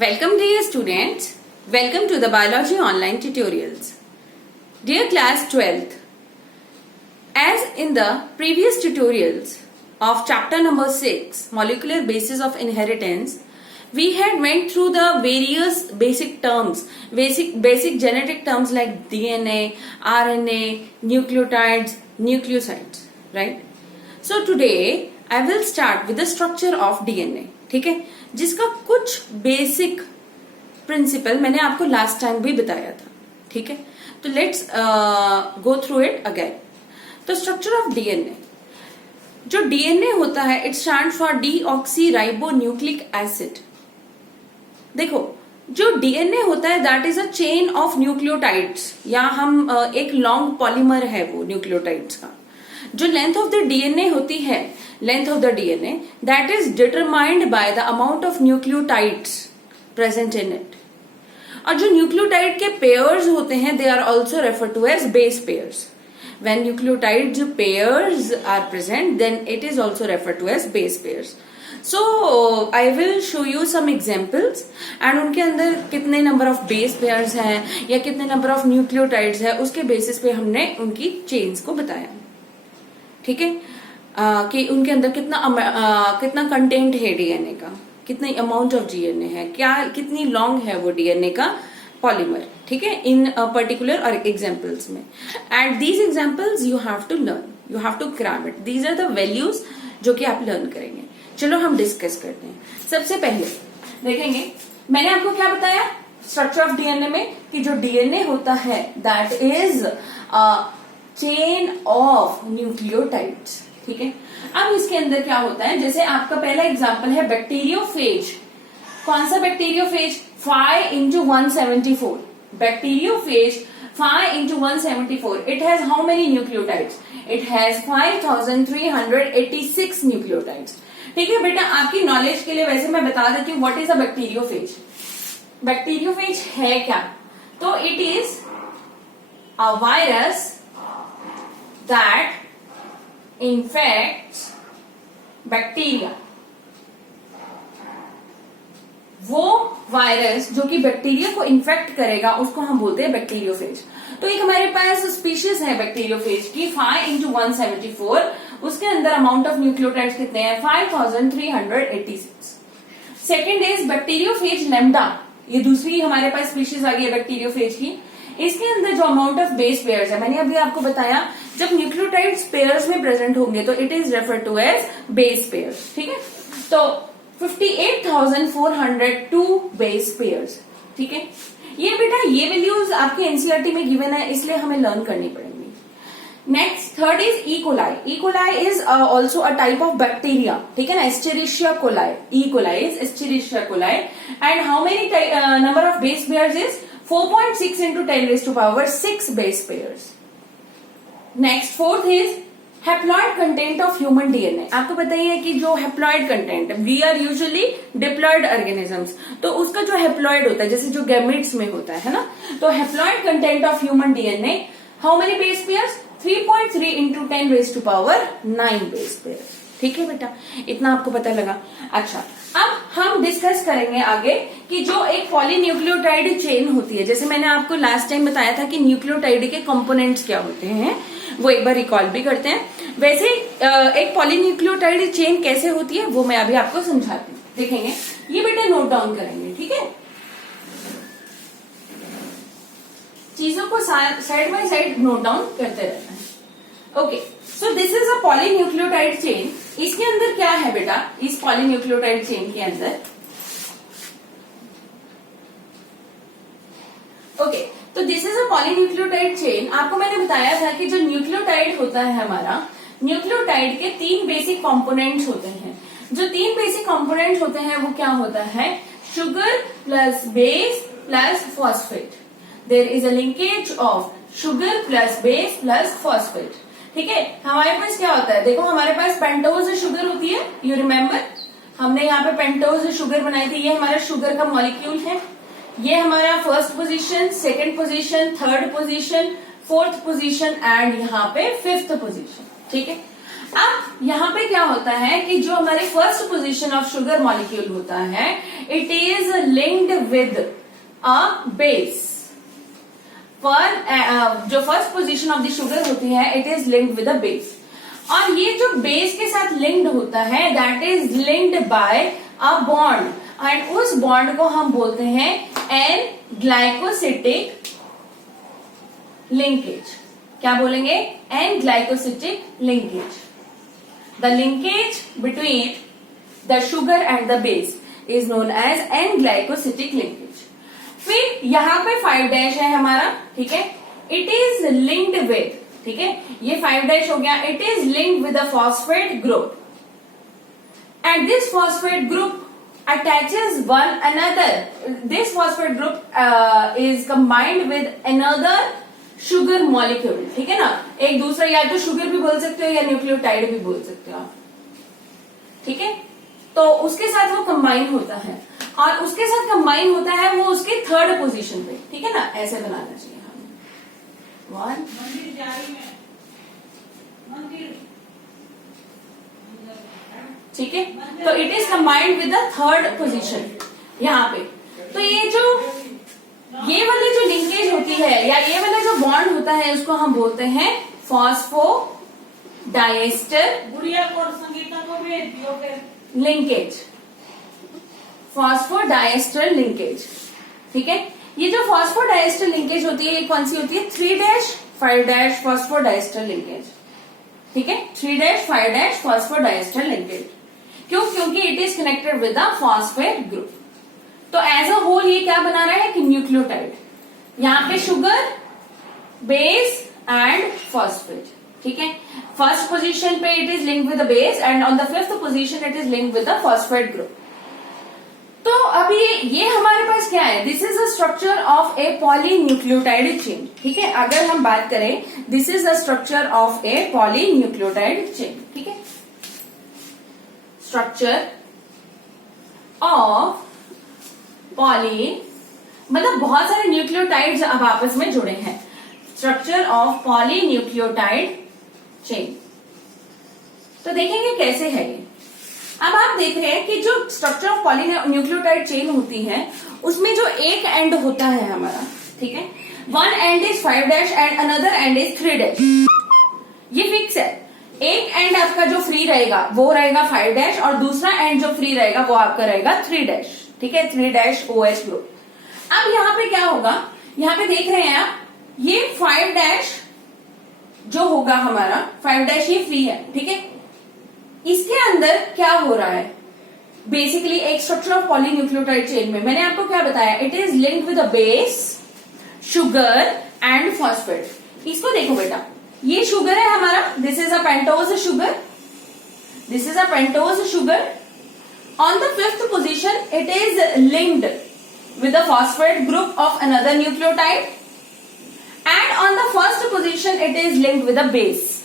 Welcome dear students. Welcome to the Biology online tutorials. Dear class 12th, as in the previous tutorials of chapter number 6, Molecular Basis of Inheritance, we had went through the various basic terms, basic genetic terms like DNA, RNA, nucleotides, nucleosides, right? So today I will start with the structure of DNA. ठीक है, जिसका कुछ basic principle मैंने आपको last time भी बताया था. ठीक है, तो let's go through it again. तो स्ट्रक्चर ऑफ डीएनए, जो डीएनए होता है it stand for deoxy ribo nucleic acid. देखो, जो डीएनए होता है that is a chain of nucleotides, या हम एक लॉन्ग पॉलीमर है वो न्यूक्लियोटाइड्स का. जो लेंथ ऑफ द डीएनए होती है, length of the DNA that is determined by the amount of nucleotides present in it. और जो न्यूक्लियोटाइड के पेयर्स होते हैं they are also refer to as base pairs. When nucleotide pairs are present then it is also refer to as base pairs. So I will show you some examples and उनके अंदर कितने number of base pairs हैं या कितने number of nucleotides है उसके basis पे हमने उनकी चेन्स को बताया. ठीक है, कि उनके अंदर कितना कंटेंट है डीएनए का, कितनी अमाउंट ऑफ डीएनए है, क्या कितनी लॉन्ग है वो डीएनए का पॉलीमर. ठीक है, इन पर्टिकुलर एग्जांपल्स में. And these examples you have to learn, you have to grab it. These are the values जो कि आप लर्न करेंगे. चलो हम डिस्कस करते हैं. सबसे पहले देखेंगे, मैंने आपको क्या बताया स्ट्रक्चर ऑफ डीएनए में, कि जो डीएनए होता है that is chain of nucleotides. ठीक है, अब इसके अंदर क्या होता है, जैसे आपका पहला एग्जांपल है बैक्टीरियोफेज. कौन सा bacteriophage? 5x174. Bacteriophage 5x174. It has how many nucleotides? It has 5386 nucleotides. ठीक है बेटा, आपकी नॉलेज के लिए वैसे मैं बता देती हूँ what is a bacteriophage. Bacteriophage है क्या? तो it is a virus that infects bacteria. वो वायरस जो कि बैक्टीरिया को इन्फेक्ट करेगा उसको हम बोलते हैं बैक्टीरियोफेज. तो एक हमारे पास स्पीशीज है बैक्टीरियोफेज की 5x174. उसके अंदर अमाउंट ऑफ न्यूक्लियोटाइड्स कितने हैं? 5386. Second is bacteriophage lambda. ये दूसरी हमारे पास स्पीशीज आ गई है बैक्टीरियोफेज की. इसके अंदर जो अमाउंट ऑफ बेस पेयर्स है, मैंने अभी आपको बताया जब न्यूक्लियोटाइड्स पेयर्स में प्रेजेंट होंगे तो it is refer to as base pairs. ठीक है, तो 58,402 बेस पेयर्स. ठीक है, ये बेटा ये वैल्यूज आपके एनसीईआरटी में गिवन है, इसलिए हमें लर्न करनी पड़ेगी. Next third is E coli. E coli is also a type of bacteria. ठीक है ना, Escherichia coli. E coli is Escherichia coli. And how many number of base pairs is 4.6 into 10⁻⁶ base pairs. Next fourth is haploid content of human DNA. आपको पता ही है कि जो haploid content, we are usually diploid organisms. तो उसका जो haploid होता है जैसे जो gametes में होता है ना, तो haploid content of human DNA, how many base pairs? 3.3 into 10⁹ base pairs. ठीक है बेटा, इतना आपको पता लगा. अच्छा, अब हम डिस्कस करेंगे आगे कि जो एक पॉलीन्यूक्लियोटाइड चेन होती है, जैसे मैंने आपको लास्ट टाइम बताया था कि न्यूक्लियोटाइड के कंपोनेंट्स क्या होते हैं, वो एक बार रिकॉल भी करते हैं. वैसे एक पॉलीन्यूक्लियोटाइड चेन कैसे होती है वो मैं अभी आपको समझाती हूँ. देखेंगे, ये बेटा नोट डाउन करेंगे. ठीक है, चीजों को side by side note down करते रहना है. Okay, so this is a polynucleotide chain. इसके अंदर क्या है बेटा, इस पॉलीन्यूक्लियोटाइड चेन के अंदर? ओके, तो this is a polynucleotide chain. आपको मैंने बताया था कि जो न्यूक्लियोटाइड होता है हमारा, न्यूक्लियोटाइड के 3 बेसिक कंपोनेंट्स होते हैं. जो 3 बेसिक कंपोनेंट्स होते हैं वो क्या होता है? Sugar plus base plus phosphate. There is a linkage of sugar plus base plus phosphate. ठीक है, हमारे पास क्या होता है? देखो, हमारे पास पेंटोज शुगर होती है. यू रिमेम्बर, हमने यहाँ पे पेंटोज शुगर बनाई थी. ये हमारा शुगर का मॉलिक्यूल है. ये हमारा first position, second position, third position, fourth position and यहाँ पे फिफ्थ पोजीशन. ठीक है, अब यहाँ पे क्या होता है कि जो हमारे first position of sugar molecule होता है, it is linked with a base. जो first position of the sugar होती है, it is linked with a base, और ये जो बेस के साथ लिंक्ड होता है, that is linked by a bond, and उस बॉन्ड को हम बोलते हैं एन ग्लाइकोसिटिक लिंकेज। क्या बोलेंगे? N glycosidic linkage. The linkage between the sugar and the base is known as N glycosidic linkage. फिर यहां पे 5' है हमारा, ठीक है, इट इज लिंक्ड विद, ठीक है, ये 5' हो गया, it is linked with a phosphate group, and this phosphate group attaches one another. This phosphate group is combined with another sugar molecule, ठीक है ना, एक दूसरा, या तो शुगर भी बोल सकते हो या न्यूक्लियोटाइड भी बोल सकते हो आप, ठीक है। तो उसके साथ वो कंबाइन होता है, और उसके साथ कंबाइन होता है वो उसके थर्ड पोजीशन पे, ठीक है ना, ऐसे बनाना चाहिए हमें। ठीक है, तो it is combined with the third position यहाँ पे। तो ये वाली जो लिंकेज होती है, या ये वाला जो बॉन्ड होता है, उसको हम बोलते हैं फॉस्फोडाइएस्टर लिंकेज। फॉस्फोडाइएस्टर लिंकेज, ठीक है। ये जो फॉस्फोडाइएस्टर लिंकेज होती है, ये कौन सी होती है? 3' 5' फॉस्फोडाइएस्टर लिंकेज, ठीक है, 3' 5' फॉस्फोडाइएस्टर लिंकेज। क्यों? क्योंकि it is connected with the phosphate group. तो एज अ होल ये क्या बना रहा है कि न्यूक्लियोटाइड, यहाँ पे शुगर, बेस एंड फॉस्फेट, ठीक है। फर्स्ट पोजीशन पे it is linked with the base, and on the 5th position it is linked with the phosphate group. तो अभी ये हमारे पास क्या है? This is the structure of A polynucleotide chain, ठीक है। अगर हम बात करें, this is the structure of A polynucleotide chain, ठीक है। स्ट्रक्चर ऑफ पॉली, मतलब बहुत सारे न्यूक्लियोटाइड्स अब आपस में जुड़े हैं। स्ट्रक्चर ऑफ पॉलीन्यूक्लियोटाइड चेन, तो देखेंगे कैसे है ये। अब आप देख रहे हैं कि जो स्ट्रक्चर ऑफ पॉलीन्यूक्लियोटाइड चेन होती है, उसमें जो एक एंड होता है हमारा, ठीक है, one and is 5' and another and is 3'। ये फिक्स है। एक एंड आपका जो फ्री रहेगा वो रहेगा 5' और दूसरा एंड जो फ्री रहेगा वो आपका रहेगा 3', ठीक है, 3' OH ग्रुप। अब यहाँ पे क्या होगा? यहाँ पे देख रहे हैं आप, ये 5' जो होगा हमारा 5' ये फ्री है, ठीक है। इसके अंदर क्या हो रहा है? बेसिकली एक स्ट्रक्चर ऑफ पॉलीन्यूक्लियोटाइड चेन में मैंने आपको क्या बताया? It is linked with a base, sugar and phosphate. इसको देखो बेटा, ये शुगर है हमारा, this is a pentose sugar, this is a pentose sugar. On the 5th position it is linked with the phosphate group of another nucleotide, and on the 1st position it is linked with a base.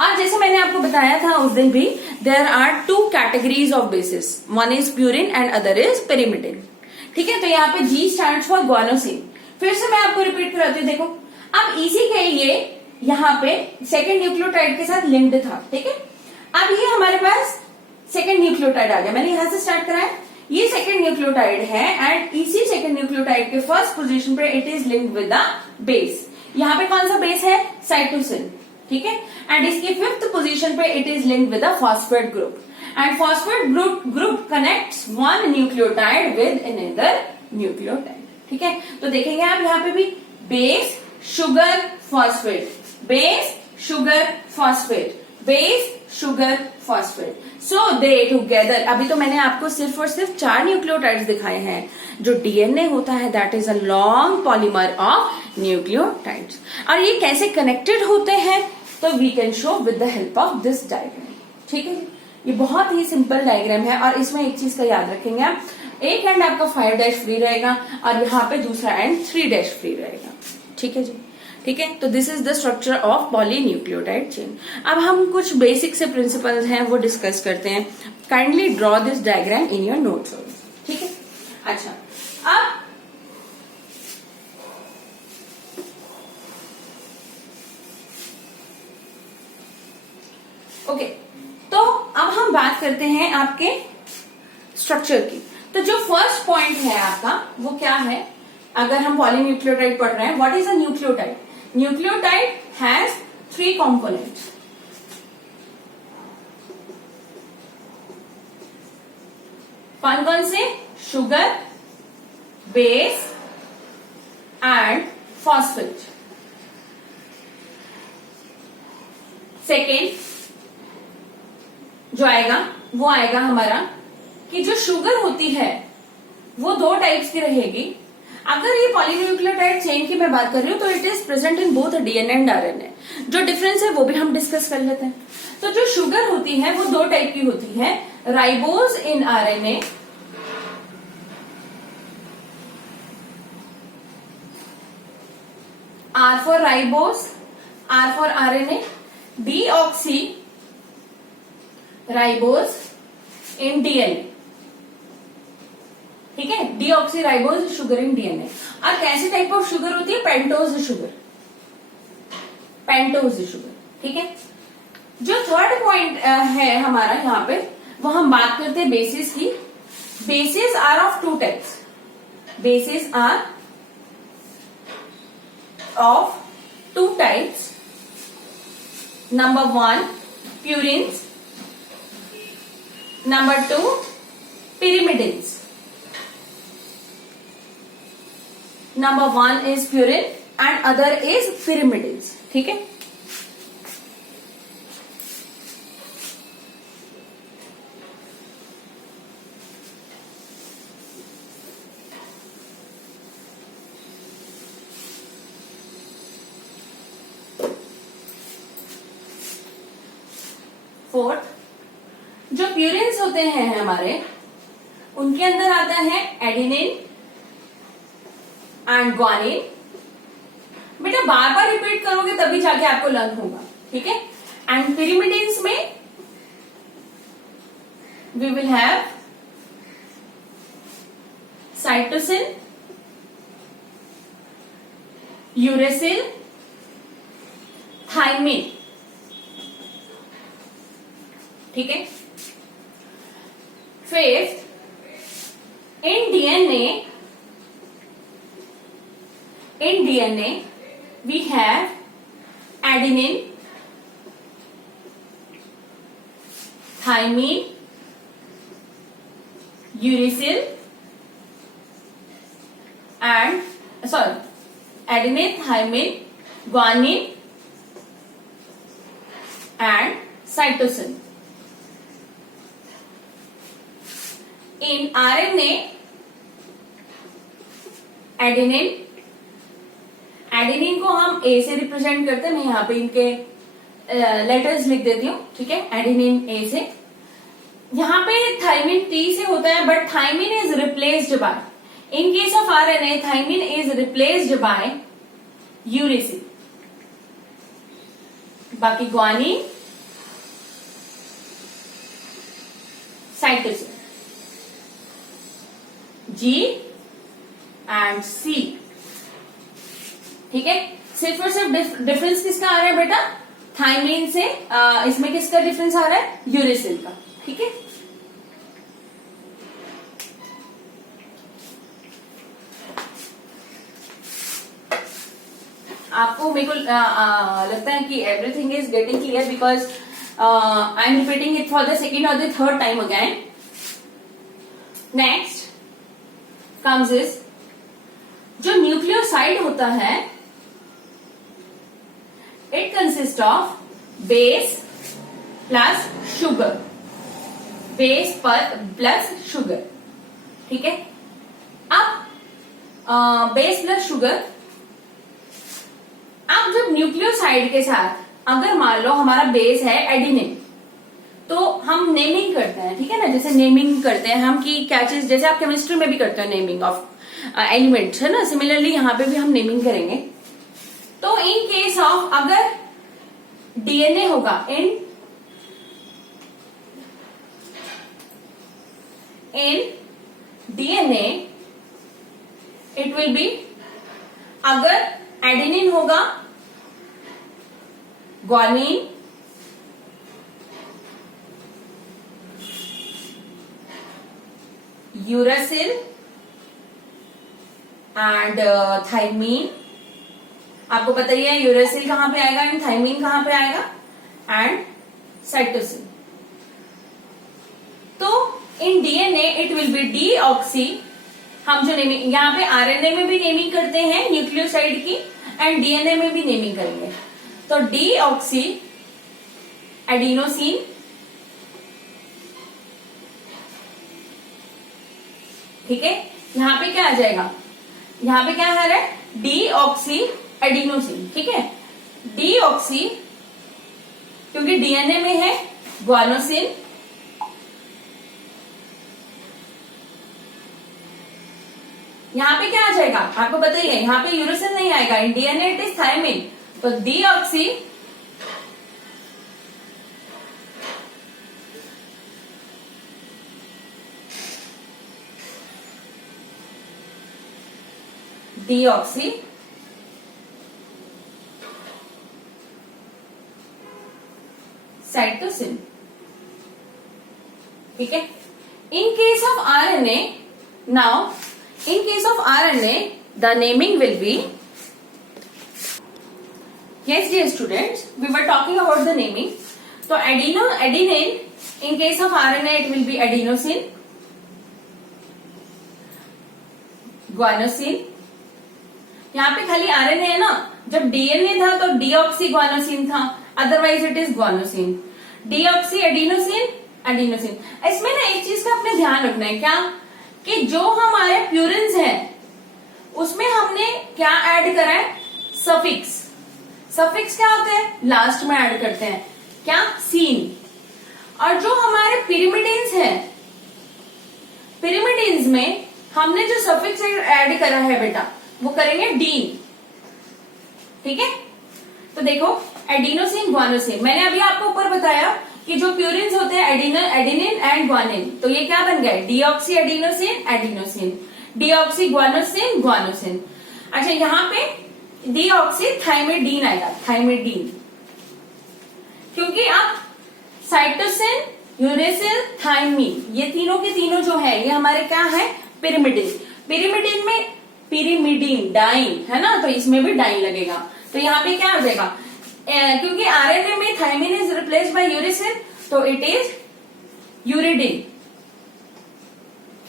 और जैसे मैंने आपको बताया था उस दिन भी, there are 2 categories of basis, one is purine and other is pyrimidine, ठीक है। तो यहाँ पे G स्टैंड्स फॉर गुआनोसिन। फिर से मैं आपको रिपीट कराती हूँ, देखो अब इसी के ये यहाँ पे सेकेंड न्यूक्लियोटाइड के साथ लिंक्ड था, ठीक है। अब ये हमारे पास सेकेंड न्यूक्लियोटाइड आ गया, मैंने यहां से स्टार्ट कराया, ये सेकेंड न्यूक्लियोटाइड है, एंड इसी सेकेंड न्यूक्लियोटाइड के फर्स्ट पोजीशन पे it is linked with the base. यहाँ पे कौन सा बेस है? साइटोसिन, ठीक है। एंड इसकी 5th पोजीशन पे it is linked with the phosphate group, and phosphate group connects one nucleotide with another nucleotide, ठीक है। तो देखेंगे आप यहाँ पे भी base, sugar, phosphate, base, sugar, phosphate, base, sugar, phosphate, सो दे टुगेदर। अभी तो मैंने आपको सिर्फ और सिर्फ 4 न्यूक्लियोटाइड्स दिखाए हैं। जो डीएनए होता है that is a long polymer of nucleotides. और ये कैसे कनेक्टेड होते हैं? तो we can show with the help of this diagram, ठीक है। ये बहुत ही सिंपल डायग्राम है, और इसमें एक चीज का याद रखेंगे आप, एक एंड आपका 5' फ्री रहेगा और यहाँ पे दूसरा एंड 3' फ्री रहेगा, ठीक है जी, ठीक है। तो this is the structure of polynucleotide chain. अब हम कुछ बेसिक से प्रिंसिपल्स हैं वो डिस्कस करते हैं। Kindly draw this diagram in your notes, ठीक है। अच्छा, अब ओके करते हैं आपके स्ट्रक्चर की। तो जो फर्स्ट पॉइंट है आपका वो क्या है, अगर हम पॉलीन्यूक्लियोटाइड पढ़ रहे हैं, what is a nucleotide? Nucleotide has 3 components. कौन कौन से? Sugar, base and phosphate. Second जो आएगा वो आएगा हमारा कि जो शुगर होती है वो 2 टाइप्स की रहेगी। अगर ये पॉलीन्यूक्लियोटाइड चेन की मैं बात कर रही हूं तो it is present in both DNA and RNA. जो डिफरेंस है वो भी हम डिस्कस कर लेते हैं। तो जो शुगर होती है वो 2 टाइप की होती है, ribose in RNA R for ribose, R for RNA, deoxy ribose in DNA। ठीक है, deoxy ribose sugar in DNA. और कैसे टाइप ऑफ शुगर होती है? Pentose sugar, pentose sugar. ठीक है, जो थर्ड पॉइंट है हमारा यहाँ पे वो हम बात करते हैं बेसिस की। Bases are of 2 types. Bases are of 2 types. Number 1 purines, number 2 pyrimidines। number 1 is purine and other is pyrimidines। ठीक है, फोर्थ जो प्यूरिन्स होते हैं हमारे उनके अंदर आता है एडिनिन एंड ग्वानिन। बेटा बार बार रिपीट करोगे तभी जाके आपको लर्न होगा। ठीक है, एंड पिरिमिडिन्स में we will have cytosine, uracil, thymine. ठीक है, fifth in DNA we have adenine, thymine, uracil and adenine, thymine, guanine and cytosine. In RNA adenine, adenine को हम ए से रिप्रेजेंट करते हैं। मैं यहाँ पे इनके लेटर्स लिख देती हूँ। ठीक है, एडेनिन ए से। यहाँ पे थाइमिन टी से होता है, but thymine is replaced by, in case of RNA thymine is replaced by uracil. बाकी guanine, cytosine, G and C। ठीक है, सिर्फ और सिर्फ डिफरेंस किसका आ रहा है बेटा? थाइमिन से इसमें किसका डिफरेंस आ रहा है? यूरेसिल का। ठीक है, आपको मेरे को लगता है कि everything is getting clear because I am repeating it for the second और the third time again. Next comes is जो न्यूक्लियोसाइड होता है it consist of base plus sugar, base पर प्लस शुगर। ठीक है, अब बेस प्लस शुगर। अब जब न्यूक्लियोसाइड के साथ अगर मान लो हमारा बेस है एडिनिन, तो हम नेमिंग करते हैं। ठीक है ना, जैसे नेमिंग करते हैं हम कि क्या चीज, जैसे आप केमिस्ट्री में भी करते हैं नेमिंग ऑफ एलिमेंट्स, है ना, सिमिलरली यहां पे भी हम नेमिंग करेंगे। तो इन केस ऑफ अगर डीएनए होगा, इन डीएनए इट विल बी, अगर एडेनिन होगा ग्वानिन, यूरासिल एंड थाइमीन। आपको पता ही है यूरासिल कहां पे आएगा एंड थाइमीन कहां पे आएगा, एंड साइटोसिन। तो इन DNA it will B deoxy. हम जो नेमिंग यहाँ पे आरएनए में भी नेमिंग करते हैं न्यूक्लियोसाइड की, एंड डीएनए में भी नेमिंग करेंगे। तो डीऑक्सी एडिनोसिन, ठीक है। यहां पे क्या आ जाएगा, यहां पे क्या है डीऑक्सी एडिनोसिन, ठीक है। डीऑक्सी क्योंकि डीएनए में है ग्वानोसिन, यहां पे क्या आ जाएगा आपको पता ही है, यहां पे यूरोसिन नहीं आएगा, in DNA it is thymine. तो डीऑक्सी डीऑक्सी साइटोसिन, ठीक है। In case of RNA, now in case of RNA the naming will be, yes dear students, we were talking about the naming. So adenine, in case of RNA it will be adenosine, guanosine। यहाँ पे खाली RNA है ना, जब DNA था तो deoxy guanosine था, otherwise it is guanosine. Deoxy adenosine, adenosine. इसमें ना एक चीज का अपने ध्यान रखना है, क्या कि जो हमारे प्यूरिन्स हैं उसमें हमने क्या ऐड करा है, सफिक्स। सफिक्स क्या होते हैं, लास्ट में ऐड करते हैं, क्या, सीन। और जो हमारे पिरिमिडिन्स हैं, पिरिमिडिन्स में हमने जो सफिक्स ऐड करा है बेटा वो करेंगे डीन, ठीक है। तो देखो एडिनोसिन ग्वानोसिन, मैंने अभी आपको ऊपर बताया कि जो प्यूरिन्स होते हैं एडिनिन एंड ग्वानिन, तो ये क्या बन गए, deoxy adenosine adenosine, deoxy guanosine guanosine. अच्छा यहाँ पे डीऑक्सी थाइमिडीन आएगा, थाइमिडीन, क्योंकि अब साइटोसिन, यूरेसिल, थाइमीन, ये तीनों के तीनों जो है ये हमारे क्या है, पिरिमिडिन। पिरिमिडिन में पिरिमिडीन डाइन है ना, तो इसमें भी डाइन लगेगा। तो यहाँ पे क्या हो जाएगा, क्योंकि आरएनए में thymine is replaced by uracil, तो इट इज यूरिडिन,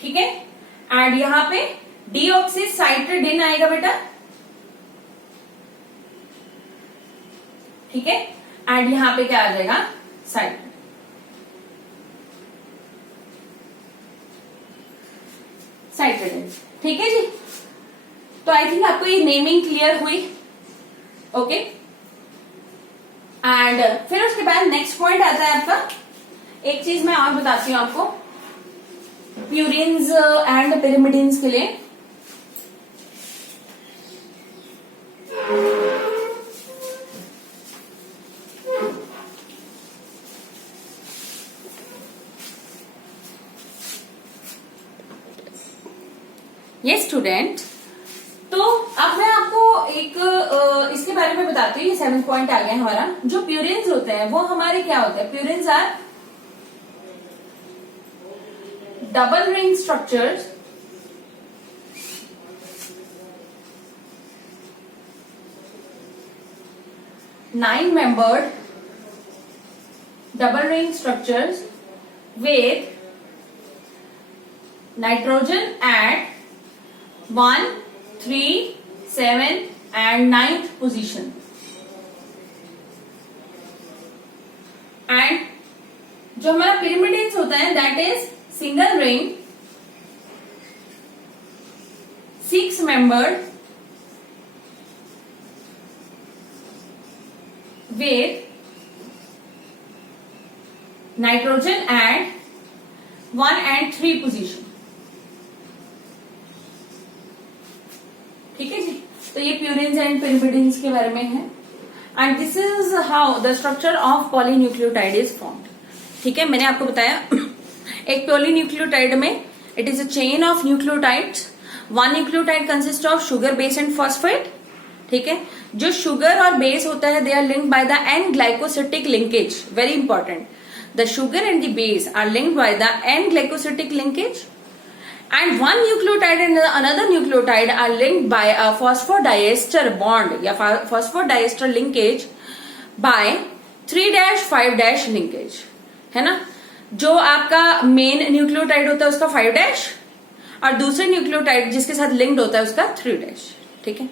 ठीक है। एंड यहां पे डीऑक्सी साइटोडिन आएगा बेटा, ठीक है। एंड यहां पे क्या आ जाएगा, साइटोडिन, ठीक है जी। तो आई थिंक आपको ये नेमिंग क्लियर हुई, ओके। एंड फिर उसके बाद नेक्स्ट पॉइंट आता है आपका, एक चीज मैं और बताती हूँ आपको प्यूरिन्स एंड पिरिमिडिन्स के लिए। ये स्टूडेंट, तो अब मैं आपको एक इसके बारे में बताती हूँ, ये 7th पॉइंट आ गया हमारा। जो प्यूरिन्स होते हैं वो हमारे क्या होते हैं, purines are double ring structures nine membered double ring structures with nitrogen at 1, 3, 7 and 9th position, and जो हमारा पिरिमिडिन्स होता है that is single ring 6 membered with nitrogen at 1 and 3 position, ठीक है जी। तो ये प्यूरिन्स एंड पिरिमिडिन्स के बारे में है, and this is how the structure of polynucleotide is formed, ठीक है। मैंने आपको बताया एक पॉलीन्यूक्लियोटाइड में it is a chain of nucleotides, one nucleotide consist of sugar, base and phosphate, ठीक है। जो शुगर और बेस होता है they are linked by the N glycosidic linkage, very important, the sugar and the base are linked by the N glycosidic linkage, and one nucleotide and another nucleotide are linked by a phosphodiester bond या phosphodiester linkage by 3-5- linkage, है ना. जो आपका main nucleotide होता है उसका 5- और दूसरे न्यूक्लियोटाइड जिसके साथ लिंक्ड होता है उसका 3-. ठीक है.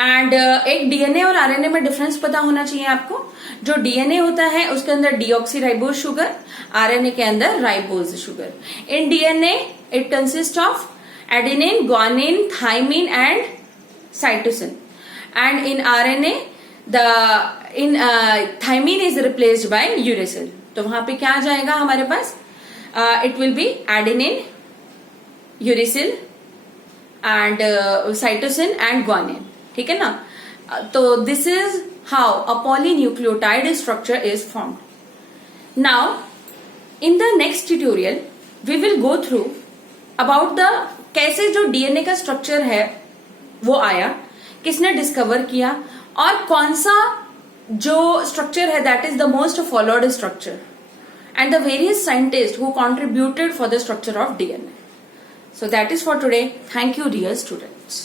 एंड एक डीएनए और आरएनए में डिफरेंस पता होना चाहिए आपको. जो डीएनए होता है उसके अंदर डीऑक्सीराइबोज शुगर, आरएनए के अंदर ribose sugar. In DNA it consist of adenine, guanine, thymine and cytosine. And in RNA thymine is replaced by uracil. तो वहां पे क्या आ जाएगा हमारे पास? It will be adenine, uracil and cytosine and guanine. ठीक है ना. तो this is how a polynucleotide structure is formed. Now in the next tutorial we will go through about the कैसे जो डीएनए का स्ट्रक्चर है वो आया, किसने डिस्कवर किया, और कौन सा जो स्ट्रक्चर है that is the most followed structure, and the various scientist who contributed for the structure of DNA. So that is for today. Thank you, dear students.